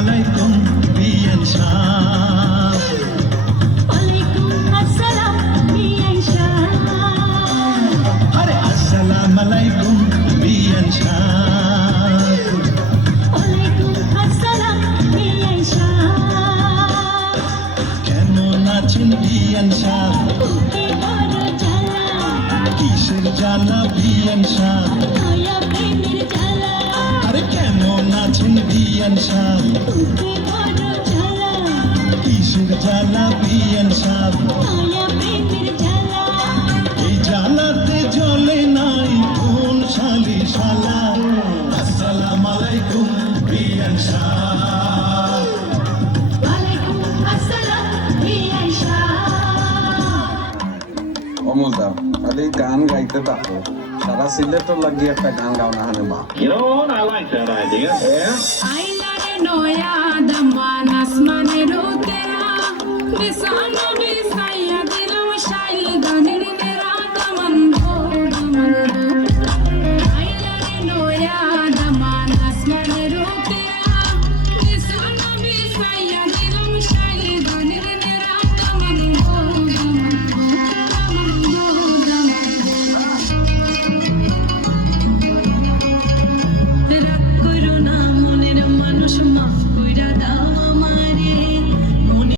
আলাইকুম বিয়ান শাহ। ওয়ালাইকুম আসসালাম বিয়ান শাহ। আরে আসসালাম আলাইকুম বিয়ান শাহ। ওয়ালাইকুম আসসালাম বিয়ান শাহ। কেমন আছেন বিয়ান শাহ? বুকে বড় জ্বালা, কিসের জ্বালা বিয়ান শাহ? মায়া প্রেমের জ্বালা। আরে কেমন আছেন বিয়ান শাহ? বুকে বড় জ্বালা, কিসের জ্বালা বিয়ান শাহ? মায়া প্রেমের জ্বালা। এই জ্বালাতে জ্বলে নাই কোন শালি শালা। আসসালাম আলাইকুম বিয়ান শাহ। ওয়ালাইকুম আসসালাম বিয়ান শাহ। অমলদা খালি গান গাইতে থাকো, সারা সিলেটর লাগি একটা গান গাও না হানে মা। You know what? I like that idea. Yeah. আইলারে নয়া দামান আসমানের উতেয়া, বিছানা বিছাইয়া